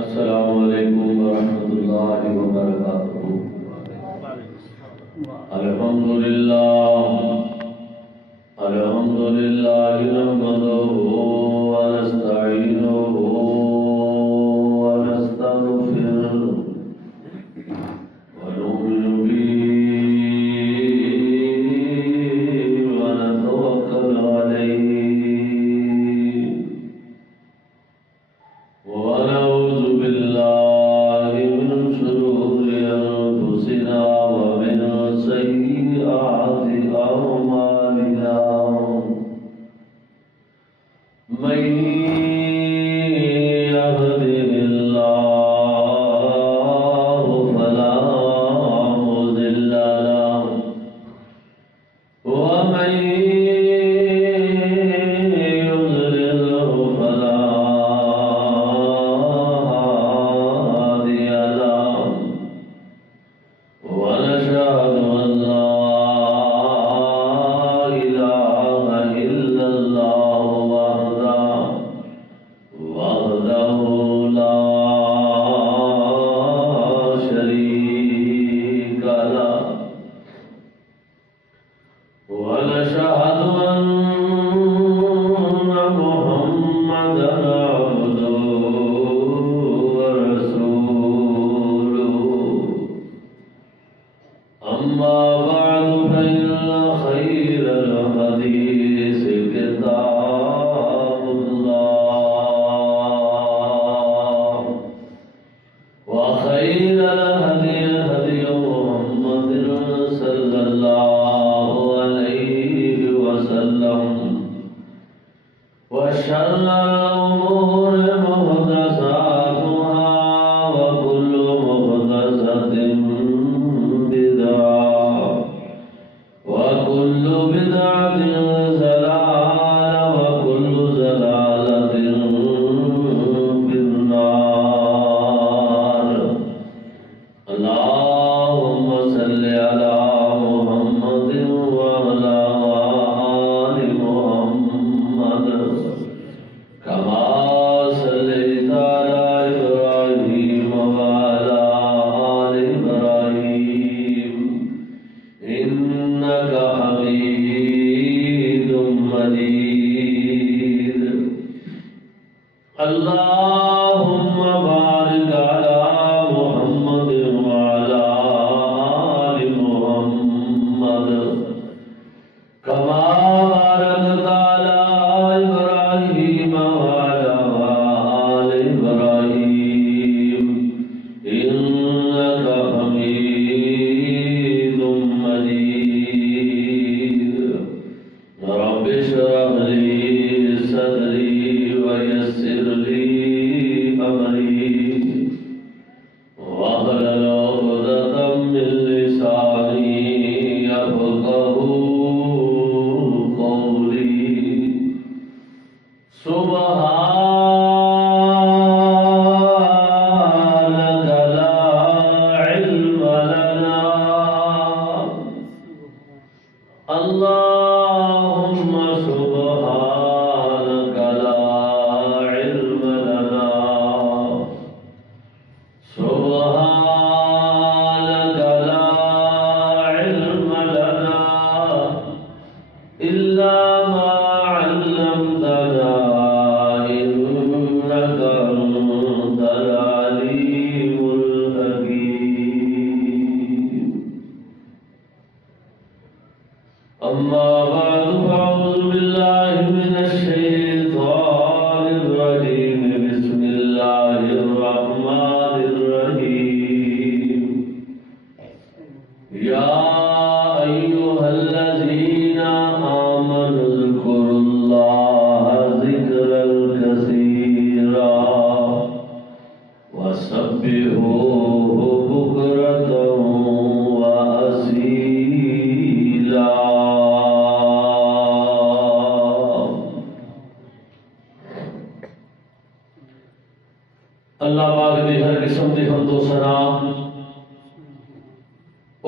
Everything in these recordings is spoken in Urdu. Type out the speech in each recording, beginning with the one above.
السلام علیکم ورحمۃ اللہ وبرکاتہ۔ الحمدللہ نحمدہ ونستعینہ ونستغفرہ ونؤمن بہ ونتوکل علیہ ونعوذ باللہ من شرور انفسنا ومن سیئات اعمالنا من يهده الله فلا مضل له ومن يضلله فلا هادي له ونشهد أن لا إله إلا الله وحده لا شريك له ونشهد أن محمدا عبده ورسوله أما بعد فإن خير الحديث كتاب الله وخير الهدي هدي محمد صلى الله عليه وسلم وشر الأمور محدثاتها وكل محدثة بدعة وكل بدعة ضلالة وكل ضلالة في النار اللهم صل على محمد وعلى آل محمد كما صليت على إبراهيم وعلى آل إبراهيم إنك حميد مجيد اللهم بارك على محمد وعلى آل محمد كما باركت على إبراهيم وعلى آل إبراهيم إنك حميد مجيد رب اشرح لي صدري ويسر لي أمري واحلل عقدة من لساني يفقهوا قولي سبحانك لا علم لنا اللهم سبحانك لا علم لنا سبحانك لا علم لنا إلا ما علمتنا إنك أنت العليم الحكيم أما بعد فأعوذ بالله من الشيطان الرجيم بسم الله الرحمن الرحيم يا أيها الذين آمنوا اذكروا الله ذكرا كثيرا وسبحوه بكرة وأصيلا اللہ پاک دی ہر قسم دی حمد و ثنا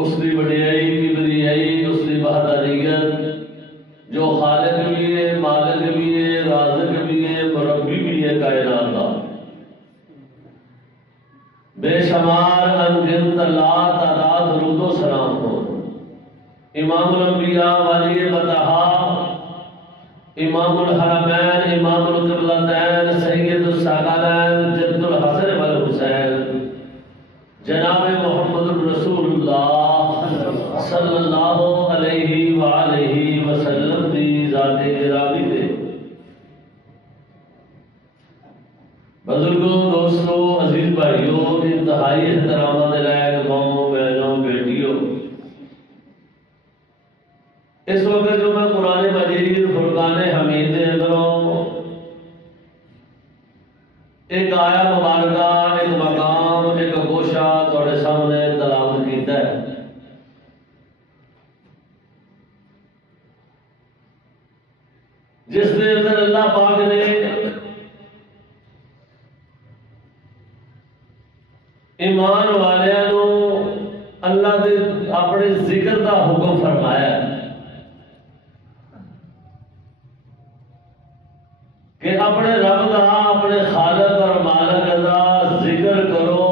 اس دی بڑائی کبریائی اس دی وحدانیت جو خالق بھی ہے مالک بھی ہے رازق بھی ہے مربی بھی ہے کائنات کا بے شمار انگنت لا تعداد درود و سلام ہو امام الانبیاء ولی بطحا امام الحرمین امام القبلتین سید الثقلین جد الحسن والحسین جناب محمد الرسول اللہ صلی اللہ علیہ وآلہ وسلم دی ذات گرامی دے بزرگوں دوستوں عزیز بھائیوں انتہائی احترام دے لائق ماؤں بہنوں بیٹیوں اس وقت جو میں قرآن مجید فرقان حمید دے اندروں ایک آیا مبارکہ ایک مقام ایک گوشہ تھوڑے سامنے تلاوت کیتا ہے جس دے اندر اللہ پاک نے ایمان والیاں اللہ دے اپنے ذکر دا حکم فرمایا کہ اپنے رب دا اپنے خالق اور مالک دا ذکر کرو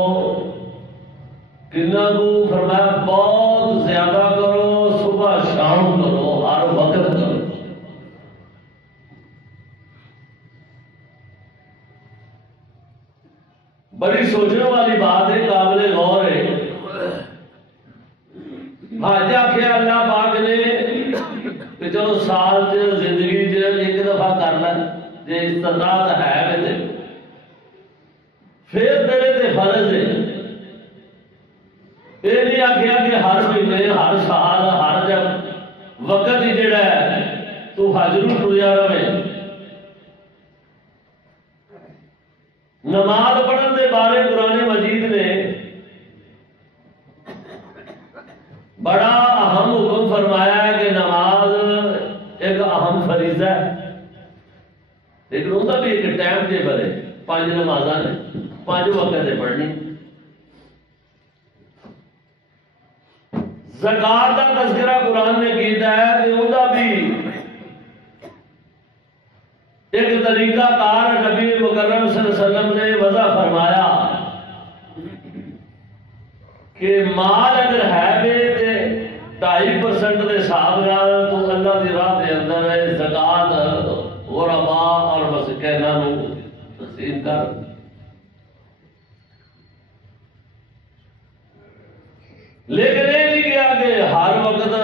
کنا کو فرمایا بہت زیادہ کرو صبح شام کرو ہر وقت کرو بڑی سوچنے والی بات ہے قابل غور ہے حاجہ کہ اللہ پاک نے کہ چلو سال زندگی ایک دفعہ کر لیں جی استطاعت ہے تے پھر تیرے تے فرض ہے یہ نہیں آخیا کہ ہر مہینے ہر سال ہر جب وقت ہی جڑا ہے تو حج نو ٹریا رہے نماز پڑھن دے بارے قرآن مجید نے بڑا اہم حکم فرمایا ہے کہ نماز ایک اہم فریضہ ہے لیکن ان کا بھی ایک ٹائم ٹیبل ہے 5 نمازاں نے 5 وقت سے پڑھنی زکات کا تذکرہ قرآن نے کیتا ہے کہ ان کا بھی ایک طریقہ کار نبی مکرم صلی اللہ علیہ وسلم نے وضع فرمایا کہ مال اگر ہے 2.5% دے حساب نال تو اللہ دی راہ دے اندر ہے زکات غرباء اور مسکیناں نو تقسیم کر لیکن یہ نہیں کیا کہ ہر وقت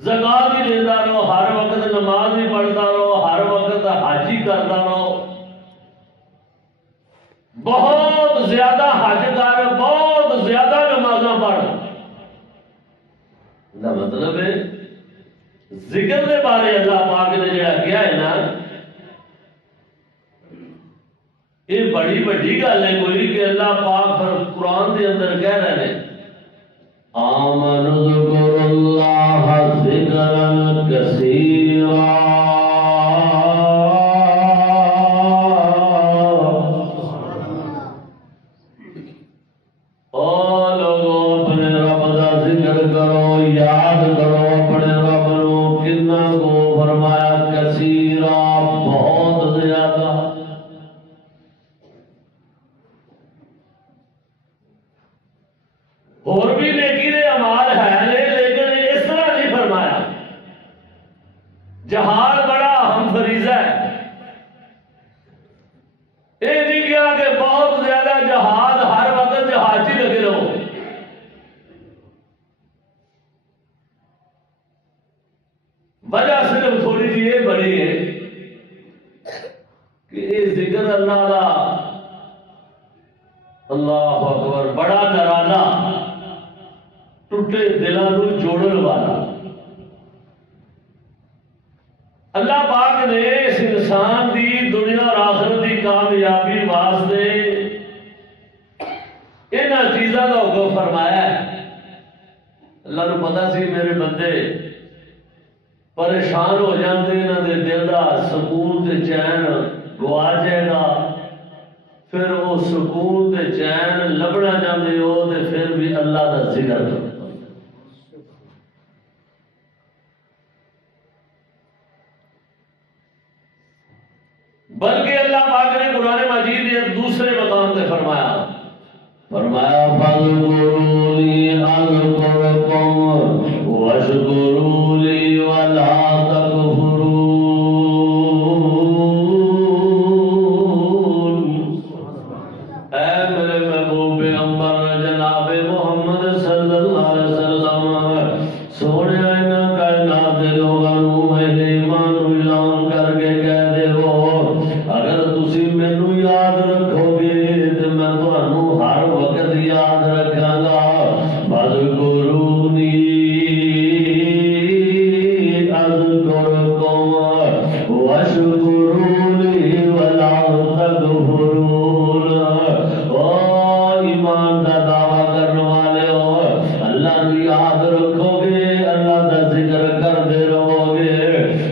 زکات ہی دیتا رہو ہر وقت نماز ہی پڑھتا رہو ہر وقت حج ہی کرتا رہو بہت زیادہ حج کر بہت زیادہ نمازاں پڑھ مطلب ہے ذکر کے بارے اللہ پاک نے جڑا کیا ہے نا یہ بڑی بڑی گل ہے کوئی کہ اللہ پاک قرآن کے اندر کہہ رہے ہیں آمنوا اذکروا اللہ ذکرا کثیرا اور بھی نیکی دے اعمال ہیں لیکن اس طرح نہیں فرمایا جہاد بڑا اہم فریضہ ہے یہ نہیں کیا کہ بہت زیادہ جہاد ہر وقت جہاد ہی لگے رہو وجہ صرف تھوڑی جی یہ بڑی ہے کہ یہ ذکر اللہ کا اللہ اکبر بڑا نرالا ٹوٹے دلوں جوڑن والا اللہ پاک نے اس انسان دی دنیا اور آخرت دی کامیابی واسطے ان چیزوں کا حکم فرمایا ہے اللہ کو پتا سی میرے بندے پریشان ہو جاتے انہوں دے دل کا سکون تے چین گوا جائے گا پھر وہ سکون تے چین لبنا چاہتے ہو تے پھر بھی اللہ کا ذکر کرو بلکہ اللہ پاک نے قرآن مجید ایک دوسرے مقام پہ فرمایا فَاذْكُرُونِي أَذْكُرْكُمْ وَاشْكُرُوا لِي وَلَا تَكْفُرُونَ۔ اے میرے محبوب پیغمبر جناب محمد صلی اللہ علیہ وسلم، سونے انہاں کائنات دے لوگاں نوں میرے ایمان اعلان کر کے کہہ دیو، اگر تسی مینوں یاد رکھو گے تے میں تانوں ہر وقت یاد رکھاں گا۔ فَاذْكُرُونِی أَذْكُرْكُمْ وَاشْكُرُوا لِي وَلَا تَكْفُرُونَ۔ او ایمان دا دعویٰ کرنے والے ہو، اللہ نو یاد رکھو گے، اللہ دا ذکر کرتے رہو گے،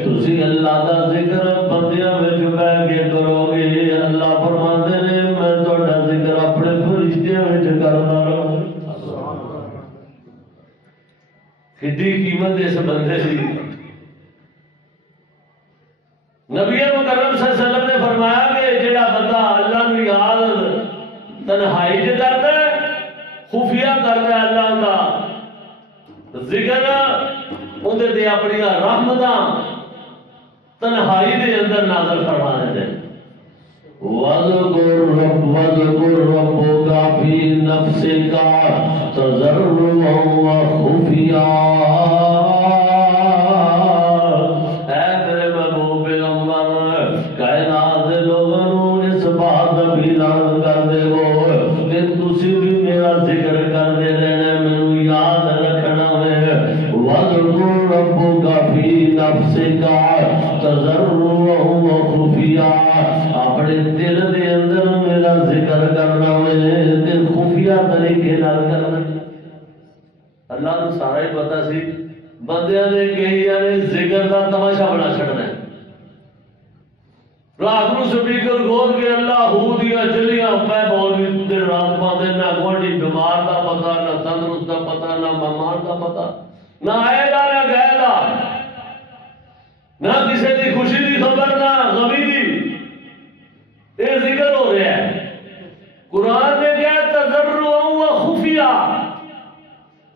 تسی اللہ دا ذکر بندیاں وچ بیٹھ کے کرو گے۔ اللہ فرماندے نے میں تہاڈا ذکر اپنے فرشتیاں وچ کردا رہاں۔ کتنی قیمت اس بندے دی۔ نبی مکرم صلی اللہ علیہ وسلم نے فرمایا کہ جڑا بندہ اللہ نو یاد تنہائی چ کرتا ہے، خفیہ کرتا ہے، اللہ دا ذکر اندے تے اپنی رحمتاں تنہائی دے اندر نازل فرما دیتے ہیں۔ وَاذْكُرْ رَبَّكَ فِي نَفْسِكَ تَضَرُّعًا وَخُفْيًا۔ اے میرے محبوب پیغمبر، کائنات دے لوگوں نوں اس بات دا اعلان کر دیو کہ تسی بھی میرا ذکر کرتے رہنا، مینوں یاد رکھنا ہے۔ وَاذْكُرْ رَبَّكَ فِي نَفْسِكَ تَضَرُّعًا وَخُفْيًا، اپنے دل دے اندر میرا ذکر کرنا ہے تے خفیہ طریقے نال کرنا۔ اللہ نوں سارا ہی پتا سی، بندیاں نے کئی نے ذکر دا تماشا بنا چھڑنا ہے۔ رات نو سپیکر گول کے اللہ ہو دیا چلیاں پہ بول بھی دن رات پاندے، نہ گوڑی بیمار دا پتا، نہ تندرست دا پتا، نہ مہمان دا پتا، نہ آئے گا نہ گئے گا، نہ کسی دی خوشی دی خبر نہ غمی دی، یہ ذکر ہو رہا ہے۔ قرآن نے کہا تضرعا و خفیہ،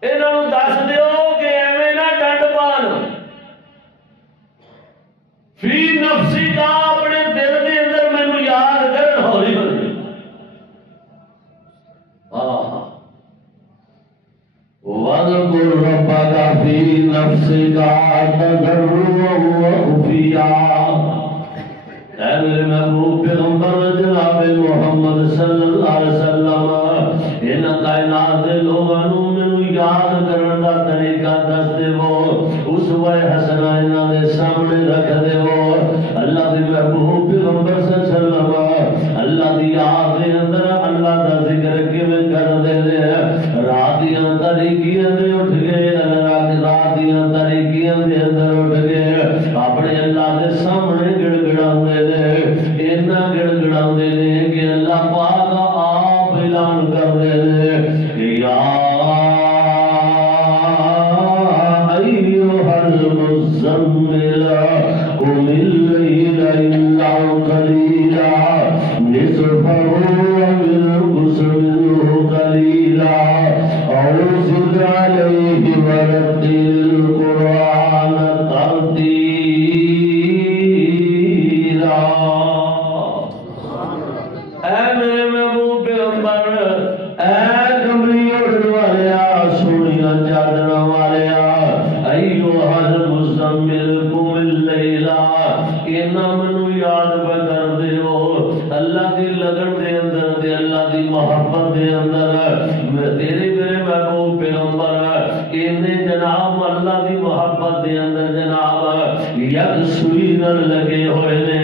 انہاں نوں دس دیو کہ ایویں نہ ڈنڈ پان، فی نفسی کا اپنے دل دے اندر مینوں یاد کرن ہولی ہولی۔ وَاذْكُرْ رَبَّكَ فِي نَفْسِكَ تَضَرُّعًا وَخُفْيًا۔ اے میرے محبوب پیغمبر جناب محمد صلی اللہ علیہ وسلم، انہاں کائنات دے لوگاں نوں مینوں یاد کرن دا طریقہ دس دیو، اسوہ حسنہ انہاں دے سامنے رکھ دیو۔ اللہ دے محبوب پیغمبر صلی اللہ علیہ وسلم اللہ دی یاد دے اندر اللہ دا ذکر کیویں کردے نے؟ رات دیاں تاریکیاں دے اٹھ گئے، رات دیاں تاریکیاں دے اندر اٹھ گئے، اپنے اللہ دے سامنے گڑگڑاندے نے، اینا گڑگڑاندے نے کہ اللہ پاک آپ اعلان کردے نے کہ یا ایھا المزمل قم اللیل الا قلیلا نصفہ وانقص منہ قلیلا او زد علیہ ورتل القرآن ترتیلا۔ اے میرے محبوب پیغمبر، اے کمری اڑن والیا، سونیاں چادراں والیا، ایھا المزمل قم اللیل، اینا منو یاد کر دیو، اللہ دی لگن دے اندر تے اللہ دی محبت دے اندر تیرے میرے محبوب پیغمبر اینے جناب اللہ دی محبت دے اندر جناب یک سوئی نال لگے ہوئے نے،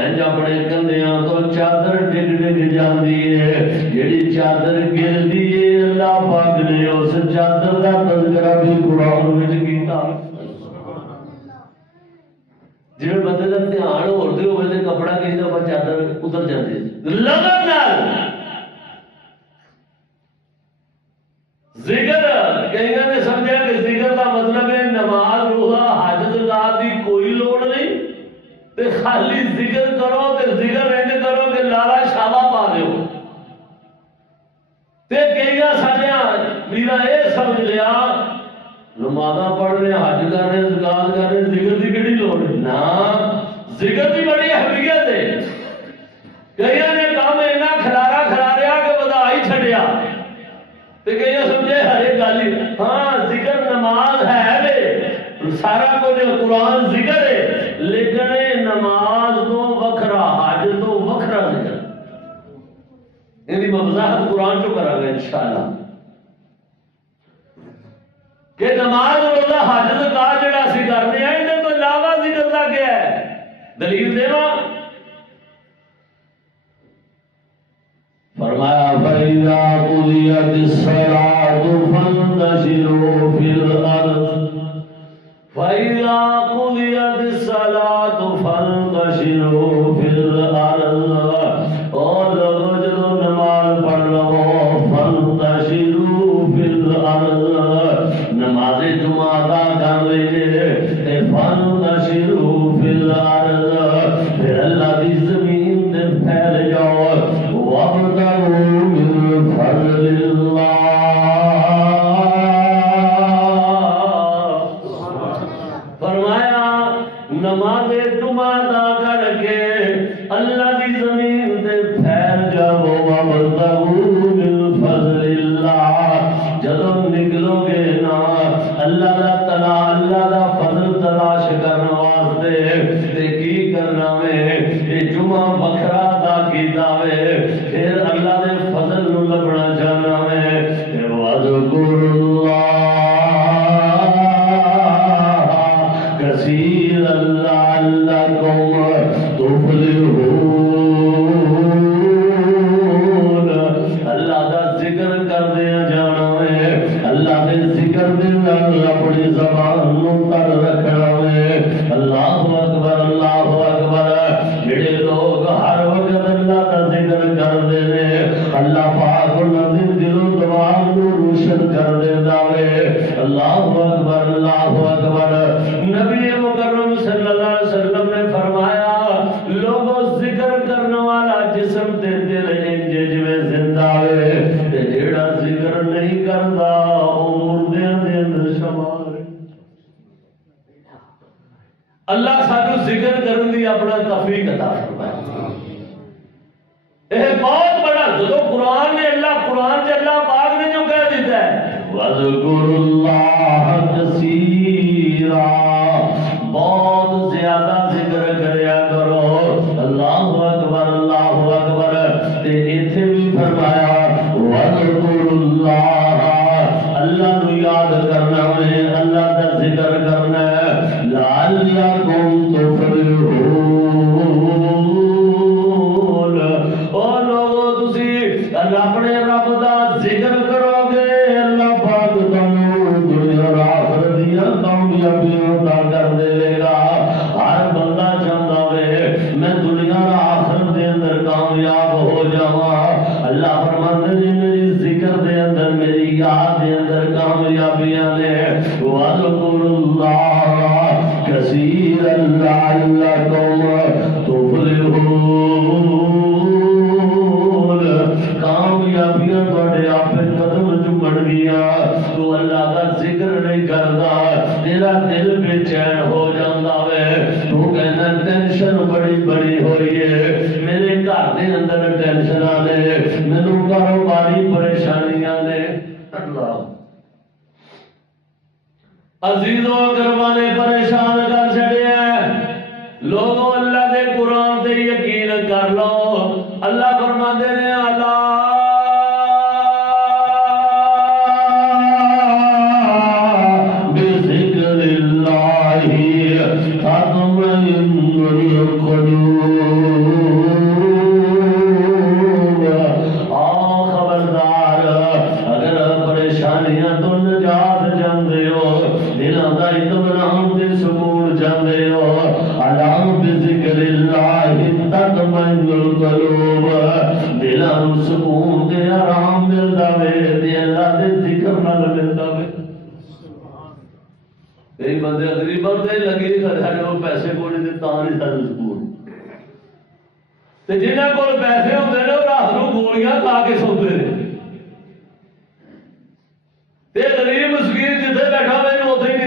انج اپنے کندھیاں تو چادر ڈگ ڈگ جاندی ہے، جیڑی چادر گردی ہے اللہ پاک نے اس چادر دا تذکرہ بھی قرآن وچ کیتا۔ جی بندے کا دھیان ہوتے ہوئے تو کپڑا کسی دفعہ چادر اتر جاتی ہے لگن نال ذکر۔ کئی نے سمجھا کہ ذکر کا مطلب ہے نماز روزہ حج زکات کی کوئی لوڑ نہیں، تے خالی ذکر کرو تے ذکر رہنے نمازاں پڑھنے حج کرنے زکات کرنے ذکر کی کہڑی لوڑ ہے نا ذکر کی بڑی اہمیت ہے کئی نے کام اینا کھلاریا کہ بدا ہی چھڑیا تو کئی سمجھے ہر ایک گالی ہاں ذکر نماز ہے لے سارا کچھ قرآن ذکر ہے لیکن نماز تو وکھرا حج تو وکھرا ذکر میں وضاحت قرآن چو کرا گا انشاءاللہ کہ نماز روزہ حج زکات جڑا اسی کرنے ہیں انہیں تو علاوہ ذکر دا کیا ہے دلیل دینا فرمایا فَإِذَا قُضِيَتِ الصَّلَاةُ فَانتَشِرُوا فِي الْأَرْضِ فَإِذَا قُضِيَتِ الصَّلَاةُ فَانتَشِرُوا فِي الْأَرْضِ اور لوگوں جو نماز پڑھ لو فَانتَشِرُوا فِي الْأَرْضِ نماز جمعہ ادا کر لیجئے فَانتَشِرُوا فِي الْأَرْضِ پھر اللہ کی زمین تے پھیل جاؤ وَابْتَغُوا مِن فَضْلِ اللَّهِ فرمایا نماز جمعہ ادا کر کے اللہ کی زمین تے پھیل جاؤ وَابْتَغُوا مِن فَضْلِ اللَّهِ جدوں نکلو گے نا اللہ دا فضل تلاش کرنے واسطے تے کی کرنا میں یہ جمعہ بکھرا ادا کیتا وے پھر اللہ دے فضل نو لبنا جانا میں وَاذْكُرُوا اللَّهَ كَثِيرًا لَعَلَّكُمْ تُفْلِحُونَ اللہ دا ذکر کر دیا جانا میں اللہ دے ذکر دے نال اپنی زبان نو تر رکھنا میں اللہ اکبر جڑے لوگ ہر وقت اللہ کا ذکر کرتے ہیں اللہ پاک انہاں دے دل و دماغ نو روشن کر دیندا وے اللہ اکبر نبی مکرم صلی اللہ علیہ وسلم نے فرمایا لوگوں ذکر کرنے والا جسم تے دل انج جویں زندہ وے تے جیڑا ذکر نہیں کردا او مردیاں دے اندر شمار اللہ سانو ذکر کرن دی اپنا توفیق عطا فرمائے یہ بہت بڑا جو قرآن نے اللہ پاک نے جو کہہ دیتا ہے وَاذْكُرُوا اللَّهَ كَثِيرًا بہت زیادہ ذکر کریا کرو اللہ اکبر تے ایتھے بھی فرمایا وَاذْكُرُوا اللَّهَ اللہ نو یاد کرنا ہے اللہ کا ذکر کرنا ہے لَعَلَّكُمْ تُفْلِحُونَ اور لوگوں تسی اپنے رب دا ذکر کرو گے اللہ پاک تانوں دنیا اور آخرت دی کامیابیاں عطا کر دے گا ہر بندہ چاہتا ہے میں دنیا اور آخرت دے اندر کامیاب ہو جاواں اللہ فرماتے ہیں میری ذکر دے اندر میری یاد دے اندر کامیابیاں نے وَاذْكُرُوا اللَّهَ كَثِيرًا لَعَلَّكُمْ تُفْلِحُونَ کامیابیاں تھوڑے آپ قدم چمڑ گیا تو اللہ کا ذکر نہیں کرتا تیرا دل بے چین ہو جاتا ہے تو کہنا ٹینشن بڑی بڑی ہوئی ہے میرے گھر دے اندر ٹینشن نے میرے کاروباری پریشانیاں نے اللہ عزیزوں اکرماں نے پریشان کر چھڑے ہیں لوگوں اللہ دے قرآن تے یقین کر لو اللہ فرماتے ہیں اللہ بذکر اللہ تطمئن القلوب خبردار اگر پریشانیاں تو نجات جاندے ہو دلوں دا اطمینان تے سکون جاندے ہو اللہ بذکر اللہ تطمئن القلوب دلوں سکون تے آرام ملدا وے تے اللہ دے ذکر نال ملدا وے کئی بندے غریباں تے لگے سارے کول پیسے کوئی نہیں تاں نہیں سارے سکون تے جنہاں کول پیسے ہوندے نے رات نوں گولیاں کھا کے سوندے نے تے غریب مسکین جتھے بیٹھا ہوئے اوتھے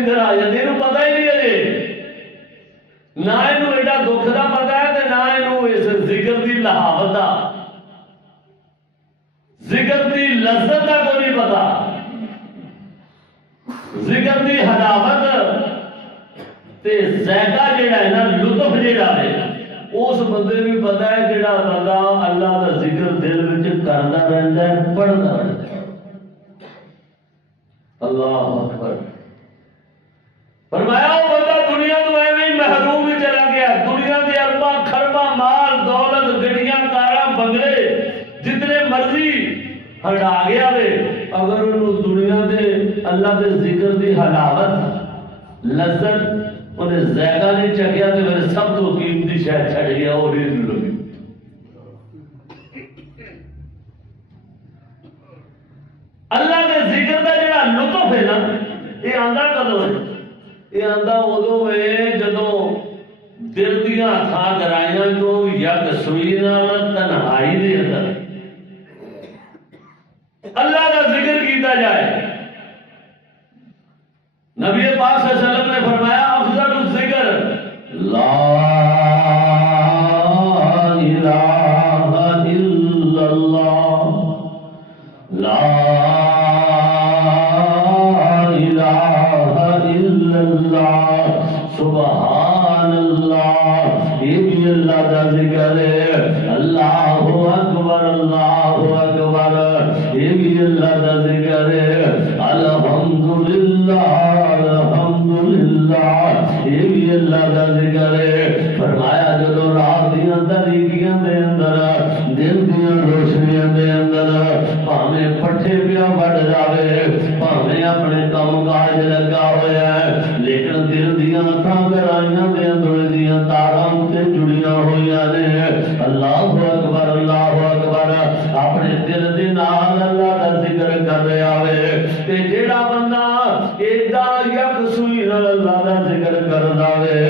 نہ اینو ایڈا دکھ دا پتا ہے تے نہ اینو اس ذکر دی لہاوت دا ذکر دی لذت دا کوئی نہیں پتا ذکر دی حلاوت تے ذائقہ جڑا ہے نا لطف جڑا ہے اس بندے بھی پتا ہے جڑا بندہ اللہ دا ذکر دل وچ کردا رہندا ہے پڑھدا رہندا ہے اللہ اکبر فرمایا وہ بندہ دنیا تو ایویں ہی محروم ہی چلا گیا دنیا کے ارباں خرباں مال دولت گڈیاں کاراں بنگلے جتنے مرضی ہٹا گیا دے اگر انہوں دنیا دے اللہ دے ذکر دی حلاوت لذت انہیں ذائقہ نہیں چکیا تو میرے سب تو قیمتی شاید چھڑ گیا اور نہیں لگی اللہ کے ذکر دا جڑا لطف ہے نا یہ آندا کدوں ہے یہ آندا ادو ہے جدوں دل دیاں ہتھاں گرائیاں جو یک سوئی نال تنہائی دے اندر اللہ کا ذکر کیتا جائے نبی پاک صلی اللہ علیہ وسلم نے فرمایا افضل الذکر لا الہ الا اللہ لا الہ الا اللہ سبحان اللہ یہ بھی اللہ کا ذکر ہے اللہ اکبر یہ بھی اللہ کا ذکر ہے الحمدللہ یہ بھی اللہ کا ذکر ہے فرمایا جدو رات دیاں تاریکیاں دے اندر دل دیاں روشنیاں دے اندر بھاویں پٹھے پیا بڑھ جاوے بھاویں اپنے کام کاج لگا ہوا ہے لیکن دل دیاں ہتھاں گرائیاں دے اندر دیاں تاراں تے جڑیاں ہوئیاں نے اللہ اکبر اپنے دل دے نال اللہ دا ذکر کر رہا ہے تے جیڑا بندہ ایڈا یکسوئی نال اللہ دا ذکر کردا ہے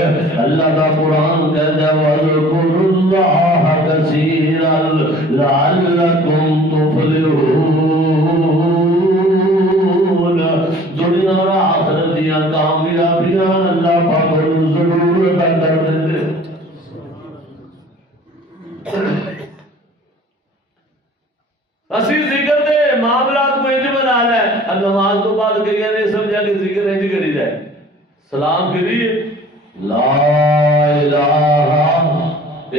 اللہ دا قرآن کہدا ہے وَاذْكُرُوا اللَّهَ كَثِيرًا لَعَلَّكُمْ تُفْلِحُونَ دنیا اور آخرت دیاں کامیابیاں اللہ پاک ضرور عطا کر دیتے اسی ذکر دے معاملات کو انج بنا رہا ہے نماز تو بعد کئی نے سمجھا کہ ذکر انج کری جائے سلام کریے لا الہ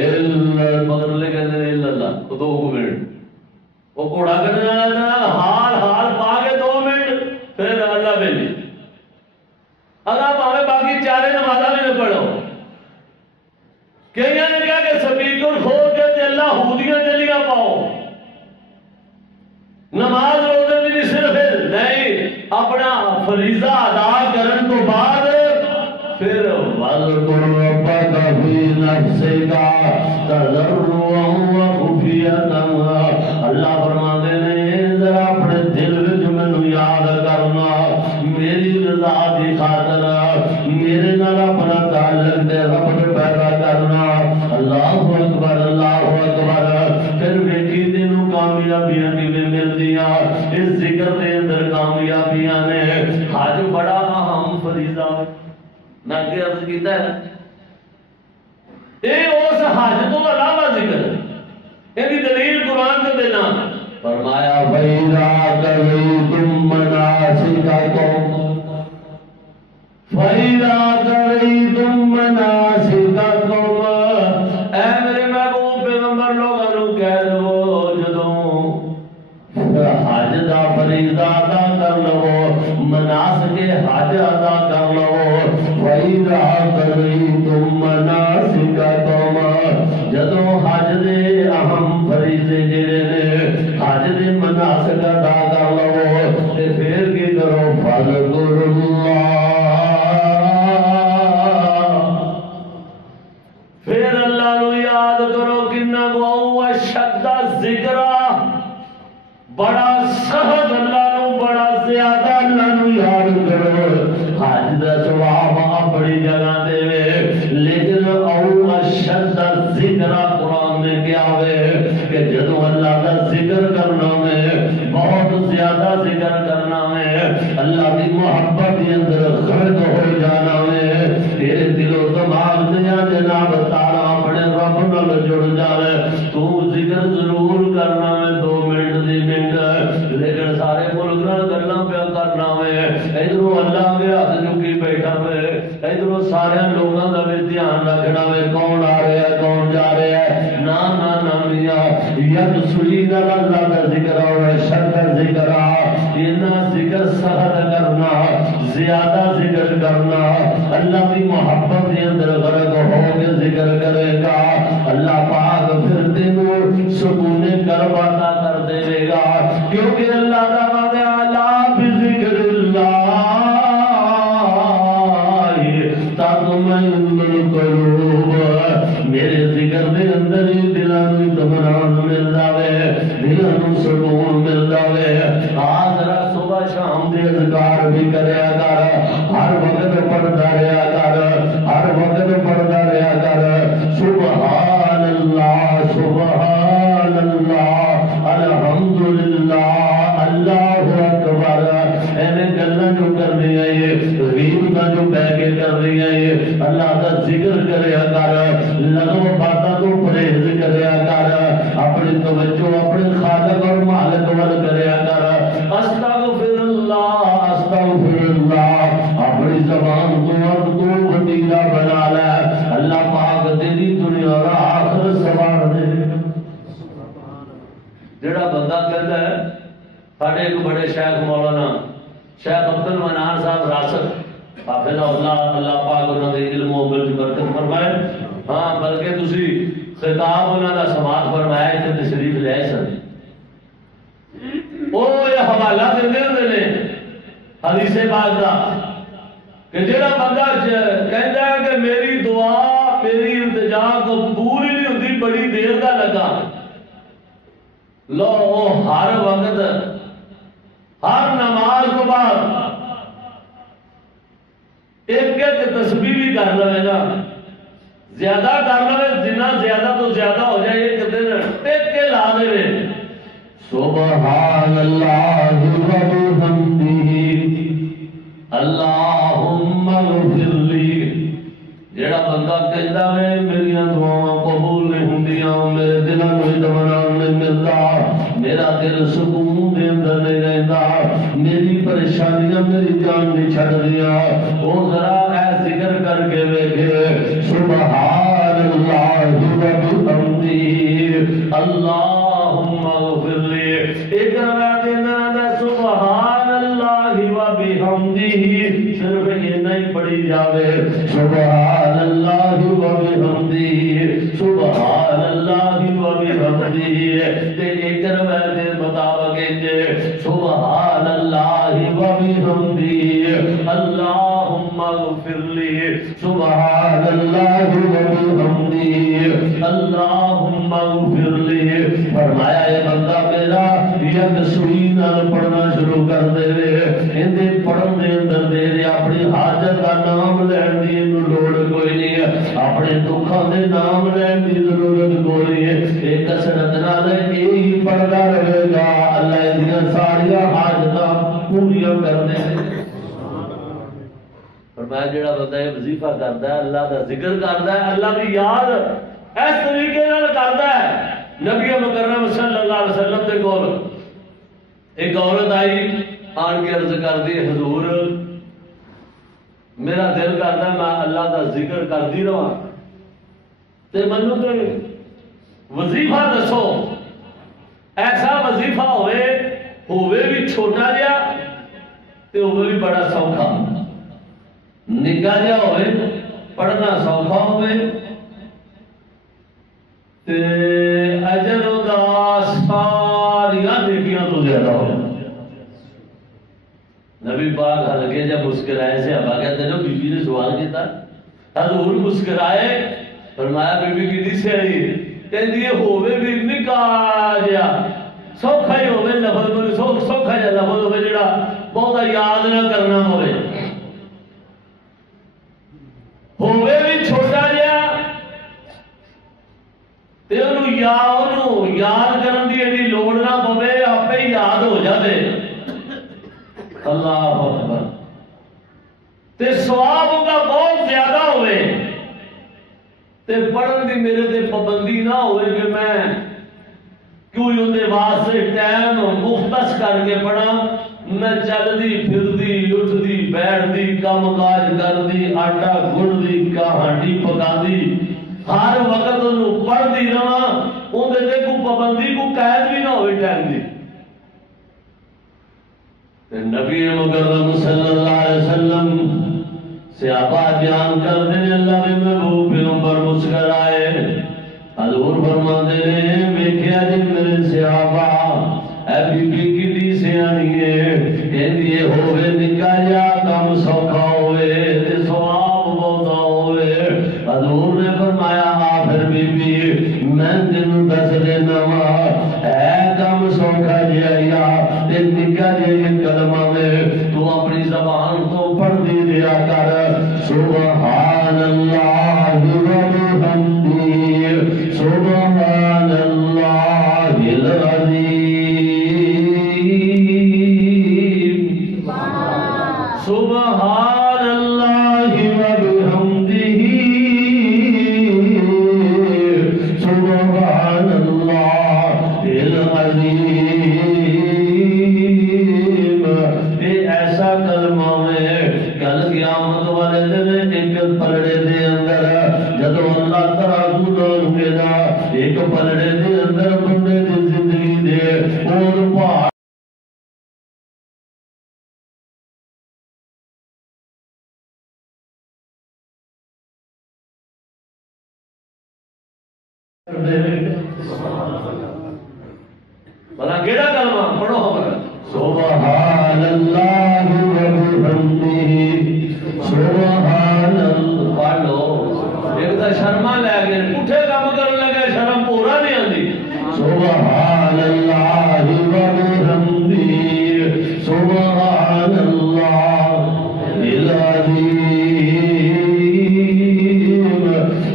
الا مگر لے کہتے ہیں الا اللہ تو 2 منٹ وہ گھوڑا کرنے جانا حال پا کے 2 منٹ پھر اللہ بھیجی اگر ہمیں باقی 4 نمازاں بھی نہ پڑھو کئی نے کہا کہ سپیکر کھول کے اللہ ہودیاں چلیاں پاؤ نماز روزے بھی صرف نہیں اپنا فریضہ ادا کرن تو بعد پھر وَاذْكُرْ رَبَّكَ فِي نَفْسِكَ تَضَرُّعًا وَخُفْيَةً اللہ فرماتے ہیں ذرا اپنے دل وچ مینوں یاد کرنا میری رضا دی خاطر میرے نال اپنا تعلق دے رب پیدا کرنا اللہ اکبر پھر ویکھی تینوں کامیابیاں کیویں ملدیاں اس ذکر دے اندر کامیابیاں نے حج بڑا اہم فریضہ نہ کہ عرض کیتا ہے اے اس حج تو علاوہ ذکر ہے دی دلیل قرآن سے دینا فرمایا فَإِذَا قَضَيْتُم مَّنَاسِكَكُمْ اے میرے محبوب پیغمبر لوگوں کہہ دو جدوں حج دا فریضہ ادا کر لو مناسک حج ادا کر لو فَإِذَا قَضَيْتُم مَّنَاسِكَكُمْ جدوں حج دے اہم فریضے جڑے نے حج دے مناسک ادا کر لو تے پھر کی کرو فَاذْكُرُوا اللَّهَ پھر اللہ نو یاد کرو کنا کو اشد ذکر بڑا سخت اللہ نو بڑا زیادہ اللہ نو یاد کرو حج دا ثواب بڑی جگہ دے لیکن او اشد ذکر قرآن میں کیا ہوئے کہ جدو اللہ کا ذکر کرنا میں بہت زیادہ ذکر کرنا میں اللہ کی محبت کے اندر خرد ہو جانا میں تیرے دل و دماغ دیا تو ذکر ضرور کرنا میں 2 منٹ دی منٹ لیکن سارے ملک نال گلاں پیا کرنا وے ادھروں اللہ دے ہاتھ چکی بیٹھا وے ادھروں سارے لوگاں دا بھی دھیان رکھنا وے کون آ رہا ہے کون جا رہا ہے نا نا نا میاں ید سجید اللہ کا ذکر اور شرط ذکر اتنا ذکر سخت کرنا زیادہ ذکر کرنا اللہ کی محبت کے اندر غرق ہو کے ذکر کرے گا اللہ پاک پھر تینوں سکون قلب عطا کر دے گا کیونکہ اللہ کا وعدہ اعلی بذکر اللہ تطمئن القلوب میرے ذکر دے اندر ہی دلاں نوں اطمینان مل جاوے دلاں نوں سکون مل جاوے ذرا صبح شام دے اذکار بھی کریا کر ہر وقت پڑھتا رہیا کر ہر وقت پڑھتا رہیا کر سبحان اللہ سبحان اللہ الحمدللہ اللہ اکبر ایویں گلاں جو کرنی ہے غیب دا جو بہ کے کرنی ہے اللہ دا ذکر کریا کر لغو باتاں تو پرہیز کریا کر اپنی توجہ اپنے خالق اور مالک ول کریا کر استغفر اللہ اپنی زبان کو اب تو وسیلہ بنا لے اللہ پاک تیری دنیا اور آخرت سوار دے جڑا بندہ کہتا ہے ساڈے ایک بڑے شیخ مولانا شیخ عبد المنان صاحب راسخ حافظ اللہ پاک انہوں نے علم و عمل کی برکت فرمائے ہاں بلکہ تسی خطاب انہوں نے سماعت فرمایا کہ تشریف لے سکتے وہ یہ حوالہ دیندے ہوندے نے حدیث پاک دا کہ جڑا بندہ کہندا ہے کہ میری دعا میری التجا قبول ہی نہیں ہوندی بڑی دیر دا لگا لو ہر وقت ہر نماز کے بعد ایک ایک تسبیح بھی کر لے نا زیادہ کر لے جنہ زیادہ تو زیادہ ہو جائے ایک دن ٹیک کے لا دے سبحان اللہ وبحمدہ اللہم اغفر لی جڑا بندہ کہندا ہے میری دعاواں قبول نہیں ہوندیاں میرے دل نوں اطمینان نہیں ملدا میرا دل سکون دے اندر نہیں رہندا میری پریشانیاں میری جان نہیں چھڈدیاں او ذرا اے ذکر کر کے ویکھے سبحان اللہ وبحمدہ اللہم اغفر لی ایک روایت میں سبحان اللہ وبحمدہ صرف اتنا ہی پڑھی جاوے سبحان اللہ وبحمدہ سبحان اللہ وبحمدہ تے ایک روایت مطابق ہے سبحان اللہ وبحمدہ اللہم اغفر لی سبحان اللہ وبحمدہ اللہم اغفر لی فرمایا یہ بندہ میرا یک سوئی نال پڑھنا شروع کر دے اندے پڑھن دے اندر دے اپنی حاجت کا نام لین دی لوڑ کوئی نہیں ہے اپنے دکھاں دے نام لین دی ضرورت کوئی نہیں ہے ایک کثرت نال یہی پڑھتا رہے گا اللہ دیاں ساری حاجتاں پوریاں کر دے فرمایا جڑا بندہ یہ وظیفہ کرتا ہے اللہ کا ذکر کرتا ہے اللہ کی یاد اس طریقے نال کرتا ہے نبی مکرم صلی اللہ علیہ وسلم دے کول ایک عورت آئی آن کے عرض کر دی حضور میرا دل کرتا ہے میں اللہ کا ذکر کر دی رہا تے منو تے وظیفہ دسو ایسا وظیفہ ہوئے بھی چھوٹا جہا تے ہوئے بھی بڑا سوکھا نکا جہا ہوئے پڑھنا سوکھا ہوئے تے اجر دا ساریاں نیکیاں تو زیادہ ہو نبی پاک ہلکے جب مسکرائے سے ابا کہتے ہیں بی بی نے سوال کیتا حضور مسکرائے فرمایا بی بی کیڑی سے آئی کہندی ہے ہوے بھی نکا جا سوکھا ہی ہوے لفظ میں سوکھا جا لفظ ہوے جڑا بہت یاد نہ کرنا ہوے بھی چھوٹا جا تے انہوں یاد کرن دی ایڈی لوڑ نہ پوے آپ ہی یاد ہو جائے اللہ اکبر تے ثواب کا بہت زیادہ ہوئے تے پڑھن دی میرے تے پابندی نہ ہوئے کہ میں واسطے ٹائم مختص کر کے پڑھا، میں چلدی پھردی اٹھدی بیٹھدی کم کاج کردی آٹا گھڑدی ہانڈی پکاندی ہر وقت انہوں پڑھدی رہا، اندر دے کو پابندی کو قید بھی نہ ہوئے ٹائم دی۔ نبی مکرم صلی اللہ علیہ وسلم صحابہ بیان کرتے ہیں، اللہ میں محبوب پیغمبر مسکرائے، حضور فرماتے ہیں ویکھیا جی میرے صحابہ اے بی بی کڈی سیانی ہے، کہندی ہے ہوے نکا جا کم سوکھا ہوئے تے ثواب بہتا ہوئے۔ حضور نے فرمایا ہاں پھر بی بی میں تینوں دس دینا وا ہے کم سوکھا جیا تے نکا جیا کلمہ میں تو اپنی زبان تو پڑھتی رہا کر سبحان اللہ و بحمدہ سبحان اللہ العظیم سبحان اللہ و بحمدہ سبحان اللہ العظیم۔ یہ ایسا کلمہ ہے کل قیامت والے دن ایک پلڑے دے اندر جدو اللہ ترازو ڈولے گا ایک پلڑے دے اندر بندے دی زندگی دے اور پہاڑ بلا کیڑا کلمہ پڑھو ہمارا سبحان اللہ و بحمدہ سبحان اللہ پڑھ لو۔ ایک تو شرما لے گئے پٹھے کام کرنے لگے شرم پورا نہیں آتی۔ سبحان اللہ و بحمدہ سبحان اللہ العظیم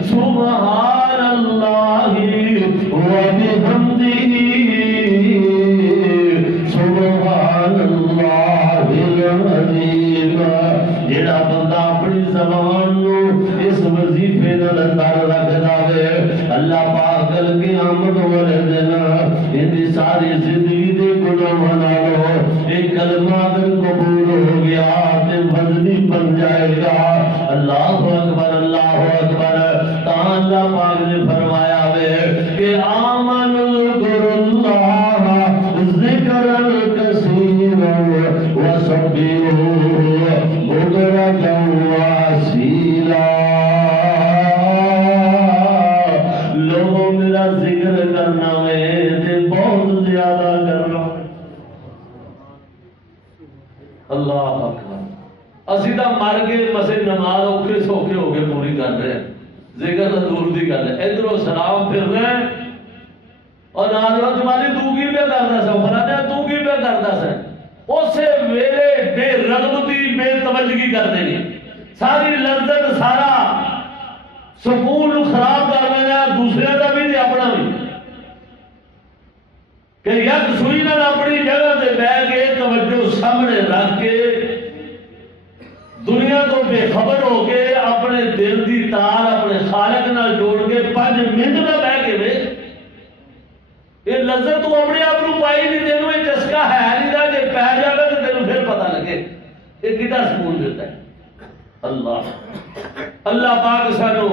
سبحان اللہ و بحمدہ سبحان اللہ العظیم۔ جڑا بندہ اپنی زبان نو اس وظیفے نال کر رکھدا ہے اللہ پاک کل قیامت والے دن اندی ساری زندگی دے گناہ نالو ایک کلمہ اگر قبول ہو گیا تے وزنی بن جائے گا۔ اللہ اکبر اللہ اکبر۔ تا اللہ پاک نے فرمایا ہے کہ آمن اذکر اللہ ذکرا کثیرا وسبحوہ بکرۃ واصیلا۔ لوگوں میرا ذکر کرنا ہے تے بہت زیادہ کرنا۔ اللہ اکبر۔ اسی تا مر کے مسے نماز اوکھے سوکھے ہو کے پوری کر رہے ہیں، ذکر تو دور دی گل ہے، ادھروں سلام پھر رہے ہیں اور ناظرہ تمہاری تو کی پہ کرنا سا فلانے تو کی پہ کرنا سا اسے ویلے بے رغبتی بے توجہی کر دینی، ساری لذت سارا سکون خراب کر لینا دوسرے کا بھی تے اپنا بھی، کہ یک سوئی نہ اپنی جگہ تے بیٹھ کے توجہ سامنے رکھ کے دنیا تو بے خبر ہو کے اپنے دل دی تار اپنے خالق نال جوڑ کے 5 منٹ میں بیٹھ کے وے یہ لذت تو اپنے آپ کو پائی نہیں، تینوں یہ چسکا ہے نہیں دا کہ پہ جائے تو تینوں پھر پتہ لگے یہ کتا سکون دیتا ہے۔ اللہ پاک سانو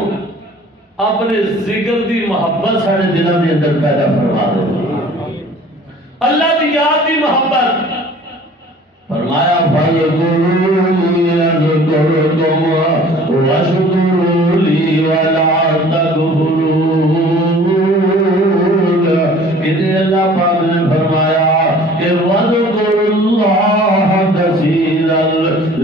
اپنے ذکر دی محبت سارے دلوں کے اندر پیدا فرما دے، اللہ دی یاد دی محبت۔ فرمایا فَذْكُرُونِي أَذْكُرْكُمْ وَاشْكُرُوا لِي وَلَا تَكْفُرُونَ۔ کہ اللہ پاک نے فرمایا کہ وَاذْكُرُوا اللَّهَ كَثِيرًا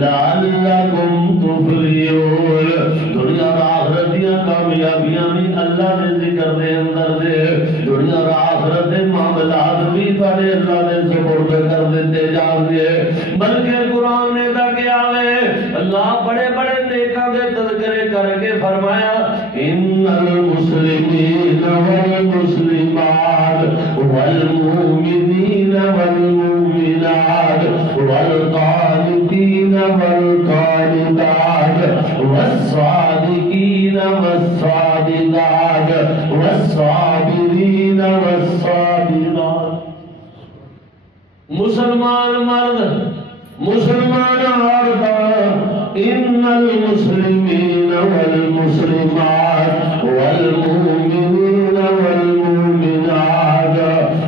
لَعَلَّكُمْ تُفْلِحُونَ۔ دنیا اور آخرت دیا کامیابیاں بھی اللہ نے ذکر دے اندر دے، دنیا اور آخرت دے معاملات بھی تھوڑے اللہ نے سپرد کر دیتے جان دے، بلکہ قرآن نے تک آوے اللہ بڑے بڑے نیکاں دے تذکرے کر کے فرمایا ان المسلمین والمسلمات والمؤمنین والمؤمنات والقانتین والقانتات والصادقین والصادقات والصابرین والصابرات مسلمان مرد مسلمان عورتاں ان المسلمین والمسلمات والمؤمنین والمؤمنات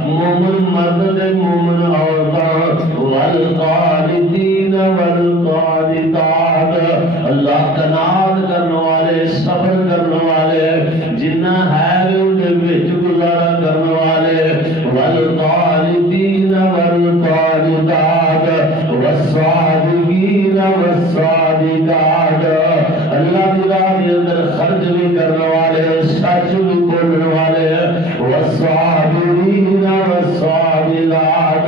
مومن مرد مومن عورتاں والقانتین والقانتات اللہ قناعت کرنے والے صبر کرنے والے جنہ ہے ان کے وچ گزارا کرنے والے والقانتین والقانتات والصادقین والصادقات اللہ کی راہ کے اندر خرچ بھی کرنے والے سچ بھی بولنے والے والصابرین والصابرات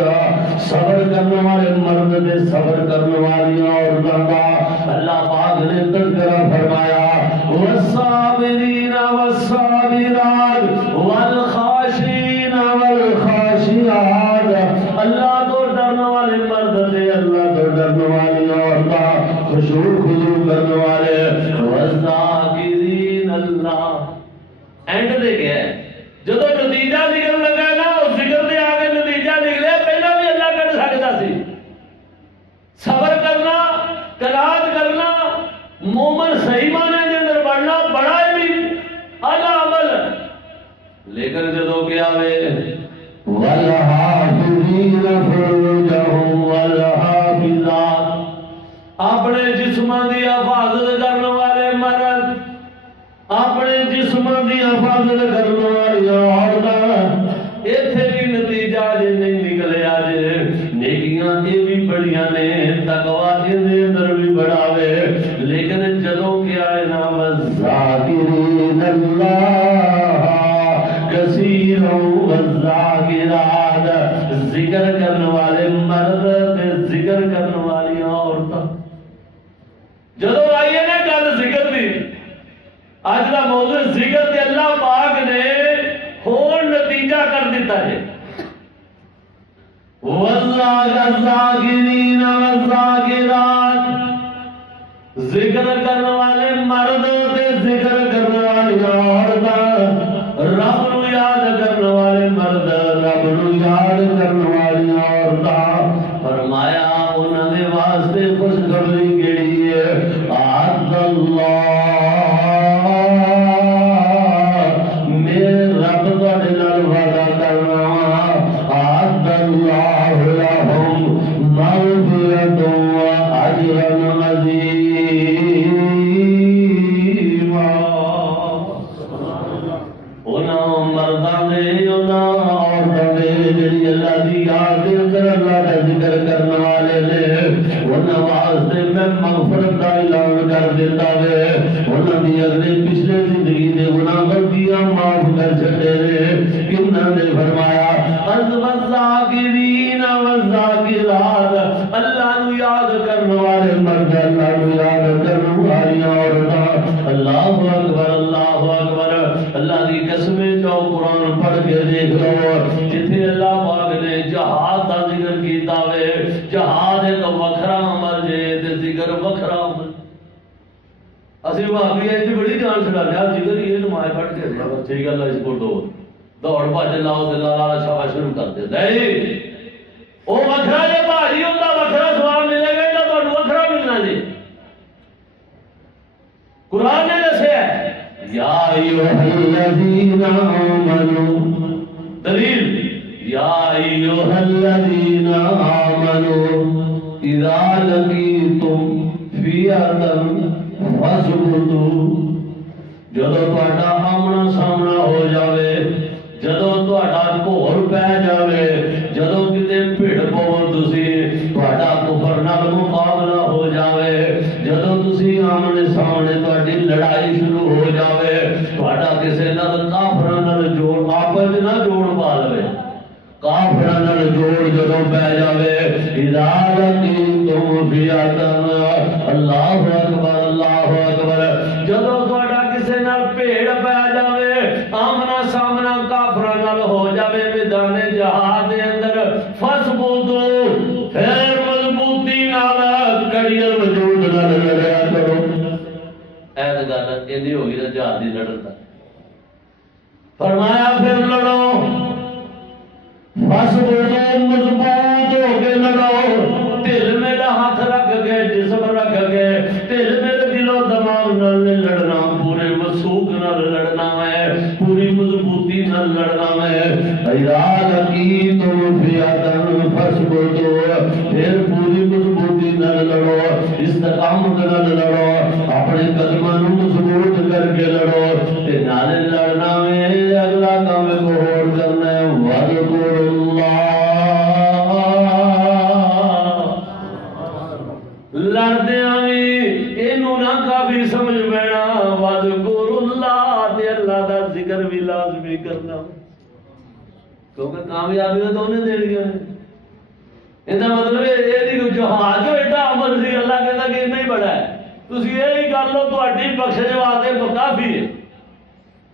صبر کرنے والے مرد نے صبر کرنے والی عورتوں کا اللہ پاک نے تذکرہ فرمایا والصابرین والصابرات والخاشعین والخاشعات اللہ تو ڈرنے والے مرد تھے اللہ تو ڈرنے والی عورتاں خشوع خضوع کرنے والے والذاکرین اللہ اینڈ دے گیا ہے جدو نتیجہ نکل لگا نا اس ذکر دے آگے نتیجہ نکلے پہلا بھی اللہ کر سکتا سی صبر کرنا قناعت کرنا مومن صحیح معنی کے اندر بڑھنا بڑا بھی اعلی عمل لیکن جدو کیا ہوئے والحافظین فروجہم والحافظات اپنے جسموں کی حفاظت کرنے والے مرد اپنے جسموں کی حفاظت کرنے والی عورتاں ایتھے بھی نتیجہ جے نہیں نکلیا جے نیکیاں یہ بھی بڑیاں نے تقوی دے اندر بھی بڑھاوے لیکن جدوں کیا ہے نا والذاکرین اللہ کثیرا والذاکرات ذکر کرنے والے مرد تے ذکر کرنے والی عورتاں جدوں آئیے نا گل ذکر دی آج کا موضوع ذکر تے اللہ پاک نے ہون نتیجہ کر دیتا ہے والذاکرین والذاکرات ذکر کرنے والے مرد تے ذکر کرنے والی عورتاں رب نو یاد کرنے والے مرد رب نو یاد کرنے والی عورتاں فرمایا انہاں دے واسطے خوشخبری کیڑی ہے اعد اللہ مغفرت کا اعلان کر دیتا ہے انہوں نے اگلے پچھلے زندگی دے گناہ غلطیاں معاف کر چھڈے نے کنہاں نے فرمایا والذاکرین والذاکرات اللہ نو یاد کرنے والے مرد اللہ نو یاد کرنے والی عورتاں اللہ اکبر اللہ دی قسمیں جو قرآن پڑھ کے دیکھ لو جتنے اللہ پاک نے جہاد دا ذکر کیتا ہوئے جہاد ایک وکھرا عمل جے تے ذکر وکھرا عمل اسی وہابی ہے جی بڑی جان چھڑا لیا ذکر یہ نماز پڑھ کے ٹھیک اللہ اس کو دوڑ بھاج لاؤ تے لالا شاباش شروع کر دے نہیں او وکھرا جے بھاری ہوندا وکھرا ثواب ملے گا تے تانوں وکھرا ملنا جی قرآن نے دسیا یا ایھا الذین آمنوا دلیل یا ایھا الذین آمنوا اذا لقیتم فئۃ فاثبتوا جدوں تہاڈا آمنا سامنا ہو جاوے جدوں تہاڈا گھور پہ جاوے جدوں کتے بھڑ پو تسی تہاڈا کفر نال مقابلہ ہو جاوے جدوں تسی آمنے سامنے تہاڈی لڑائی شروع ہو جاوے تہاڈا کسے نال کافراں نال جوڑ آپس نہ جوڑ پا لوے کافراں نال جوڑ جدوں پہ جاوے اذا لقیتم فئۃ اللہ اکبر جدوں تہاڈا کسے نال بھیڑ پہ جاوے آمنا سامنا کافراں نال ہو جاوے میدان جہاد دے اندر فثبتوا پھر مضبوطی نال کڑیل وجود نال لڑیا کرو ایت گل اینی ہو گئی نا جہاد دی لڑن دا فرمایا پھر لڑو فثبتوا مضبوط ہو کے وَإِذَا لَقِيتُمْ فِئَةً فَاثْبُتُوا پھر پوری مضبوطی نال لڑو استقامت نال لڑو اپنے قدموں مضبوط کر کے لڑو تے نال لڑنا میں اگلا کام کو اور کرنا ہے وَاذْكُرُوا اللَّهَ لڑدیاں بھی اینو نہ کافی سمجھ بینا وَاذْكُرُوا اللَّهَ تے اللہ دا ذکر بھی لازمی کرنا کیونکہ کامیابی تو انہیں دے دیا ہے یہ مطلب یہ جہاز جو ایڈا عمل سی اللہ کہتا کہ نہیں بڑا ہے تسی یہی کر لو تہاڈی بخشنے واسطے کافی ہے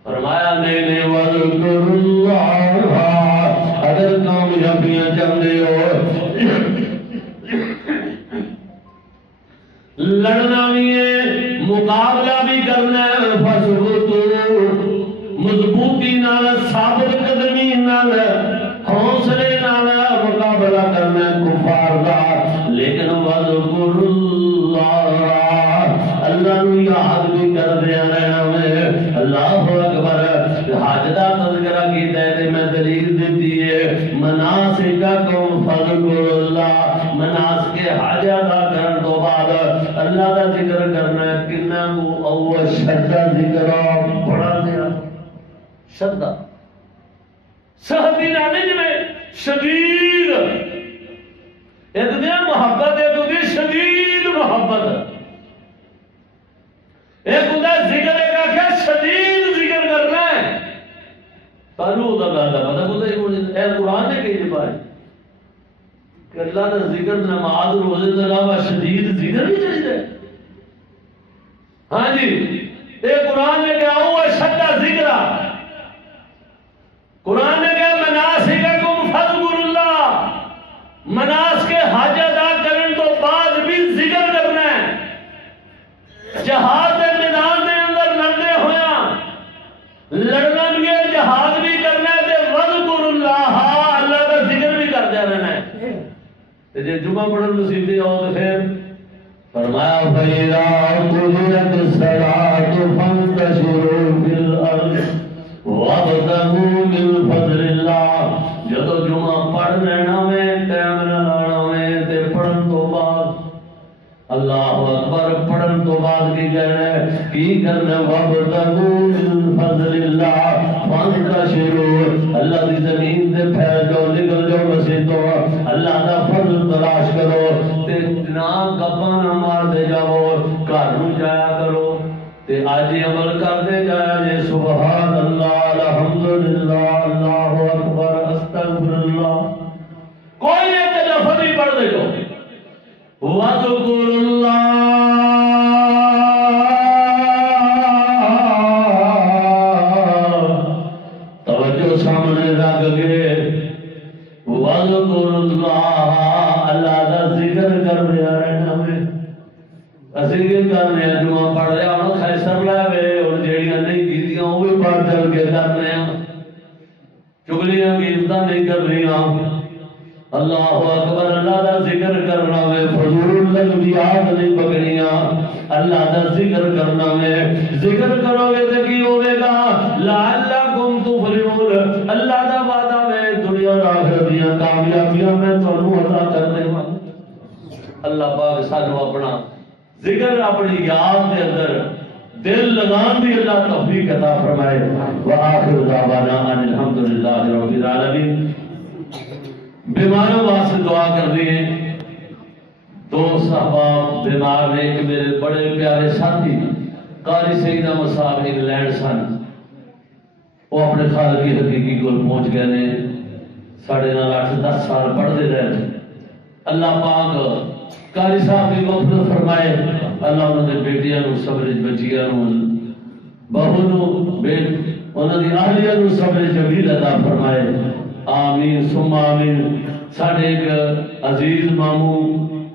فرمایا نہیں وَاذْكُرُوا اللَّهَ اگر کامیابیاں چاہتے ہو لڑنا بھی ہے مقابلہ بھی کرنا ہے فَاثْبُتُوا مضبوطی نال ثابت قدمی نال حوصلے نال مقابلہ کرنا ہے کفار کا لیکن وَاذْكُرُوا اللَّهَ اللہ نو یاد بھی کر دیا رہنا میں اللہ اکبر حج دا تذکرہ کیتا ہے تے میں دلیل دیتی ہے مناسککم فاذکروا اللہ مناسک حج ادا کرن تو بعد اللہ دا ذکر کرنا ہے کنا کو اول شدہ ذکر بڑا دیا شدہ سہدی نانے میں شدید ایک دیا محبت ایک دیا شدید محبت ایک خدا ذکر کا کیا شدید ذکر کرنا ہے پانو ہوتا کرتا مطلب اے قرآن نے کہی پائے کہ اللہ کا ذکر نماز روزے کے علاوہ شدید ذکر بھی چاہیے ہاں جی اے قرآن نے کہا ہوا شدہ ذکر قرآن نے کہا مناسککم فاذکروا اللہ مناس کے حج ادا کرن تو بعد بھی ذکر کرنا ہے جہاد کے میدان کے اندر لڑنے ہویا لڑنا بھی ہے جہاد بھی کرنا ہے تے وذکر اللہ اللہ کا ذکر بھی کرتے رہنا ہے تے جے جمعہ پڑھن نصیب ہو تو پھر فرمایا فَإِذَا قُضِيَتِ الصَّلَاةُ فَانتَشِرُوا فِي الْأَرْضِ وَابْتَغُوا مِن فَضْلِ اللَّهِ جدو جمعہ پڑھ لینا میں ٹائم نہ لانا میں تے پڑھن تو بعد اللہ اکبر پڑھن تو بعد کی کہنا ہے کی کرنا وَابْتَغُوا مِن فَضْلِ اللَّهِ فَانتَشِرُوا اللہ دی زمین تے پھیل جاؤ نکل جاؤ مسجدوں اللہ دا فضل تلاش کرو تے نہ گپاں نہ مار دے جاؤ گھر نوں جایا کرو تے آج عمل کرتے جایا جے سبحان اللہ الحمدللہ اللہ اکبر استغفر اللہ کوئی ایک لفظ ہی پڑھ دے جو وَاذْكُرُوا اللَّهَ توجہ سامنے رکھ کے وَاذْكُرُوا اللَّهَ اللہ دا ذکر کر دیا رہنا میں اسی کے کرنے ہیں جمعہ پڑھ رہے ہیں خیسر لے وے اور جیڑیاں نہیں کیتیاں وہ بھی پڑھ چل کے کرنے ہیں چگلیاں قیمتاں نہیں کر رہی ہیں اللہ اکبر اللہ دا ذکر کرنا میں فضول لغویات نہیں پکڑیاں اللہ دا ذکر کرنا میں ذکر کرو گے تو کی ہوے گا لعلکم تفلحون اللہ دا وعدہ میں دنیا اور آخرت دی کامیابیاں میں تانوں عطا کر دے گا اللہ پاک سانو اپنا ذکر اپنی یاد کے اندر دل لگان دی اللہ توفیق عطا فرمائے وآخر دعوانا ان الحمدللہ رب العالمین بیماروں واسطے دعا کر دیے دو صحابہ بیمار نے کہ میرے بڑے پیارے ساتھی قاری سید احمد صاحب انگلینڈ سن وہ اپنے خالق کی حقیقی کو پہنچ گئے نے 8.5-10 سال پڑھتے رہے اللہ پاک قاری صاحب کی مغفرت فرمائے اللہ انہوں نے بیٹیاں نو صبر بچیاں نو بہو نو انہوں نے اہلیہ نو صبر جمیل عطا فرمائے آمین ثم آمین ساڑھے ایک عزیز مامو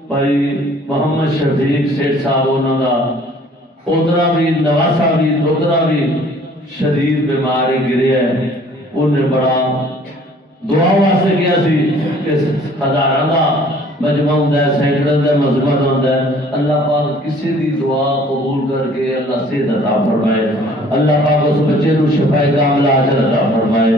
بھائی محمد شفیق سیٹھ صاحب انہوں دا پوترا بھی نواسا بھی دوترا بھی شدید بیماری گرے ہے انہیں بڑا دعا واسطے کیا سی کہ ہزارہ دا مجمع ہوتا ہے سینکڑوں دا مجمع ہوتا ہے اللہ پاک کسی دی دعا قبول کر کے اللہ صحت عطا فرمائے اللہ پاک اس بچے نو شفاء کاملہ اجر عطا فرمائے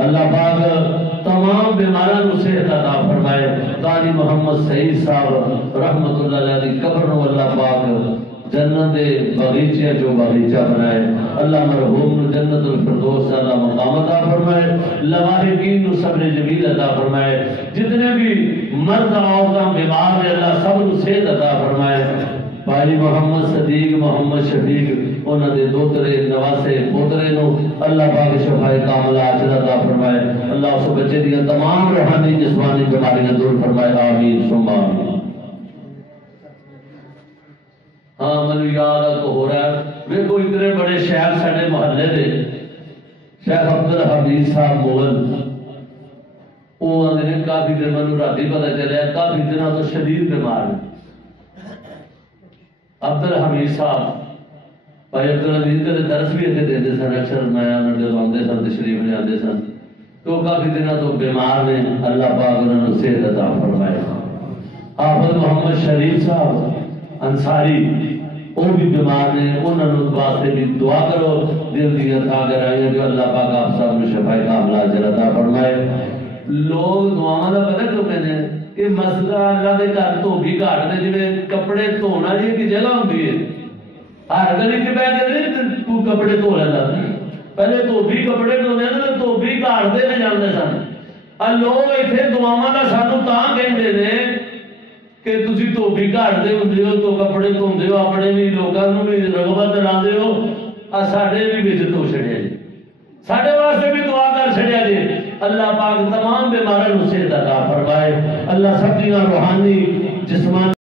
اللہ پاک تمام بیماراں نو صحت عطا فرمائے قاری محمد سعید صاحب رحمت اللہ علیہ دی قبر نو اللہ پاک جنت دے باغیچے جو باغیچہ بنائے اللہ مرحوم نو جنت الفردوس سے اللہ مقام عطا فرمائے لواحقین نو صبر جمیل عطا فرمائے جتنے بھی مرد عورتاں بیمار ہیں اللہ سب نو صحت عطا فرمائے بھائی محمد صدیق محمد شفیق انہاں دے دوترے نواسے پوترے نو اللہ پاک شفائے کاملہ عاجل عطا فرمائے اللہ اس بچے دیا تمام روحانی جسمانی بیماریاں دور فرمائے آمین ثم آمین ہاں مجھے یاد ہو رہا ہے دیکھو اتنے بڑے شہر ساڈے محلے دے شیخ عبد الحمید صاحب مغل وہ آدھے کافی دن مجھے راتی پتہ چلیا کافی دنوں تو شدید بیمار ہیں عبد الحمید صاحب بھائی عبد الحمید کے درس بھی اتنے دیتے سن اکثر میں جب آتے سن تشریف لے آتے سن تو کافی دنوں تو بیمار نے اللہ پاک انہوں نے صحت عطا فرمائے حافظ محمد شریف صاحب انصاری وہ بھی بیمار نے انہوں نے واسطے بھی دعا کرو دل دیا تھا کر آئیں جو اللہ پاک آپ صاحب نے شفائے کاملہ عاجل عطا فرمائے لوگ دعاواں دا پتہ کیوں کہتے ہیں کہ مسئلہ اللہ دے گھر دھوبی گھاٹ نے جویں کپڑے دھونا یہ کی جگہ ہوندی ہے ہر گلی چ بیٹھ کے نہیں تو کپڑے دھو لینا پہلے دھوبی کپڑے دھوندے تے دھوبی گھاٹ دے لے جاندے سن لوگ ایتھے دعاواں دا سانو تاں کہندے نے کہ تسی دھوبی گھاٹ دے ہوندے ہو تو کپڑے دھوندے ہو اپنے بھی لوکاں نوں بھی رغبت دلاندے ہو ساڈے بھی وچ دھو چھڑیا جی ساڈے واسطے بھی دعا کر چھڑیا جی اللہ پاک تمام بیماراں نوں صحت عطا فرمائے اللہ سب دیاں روحانی جسمانی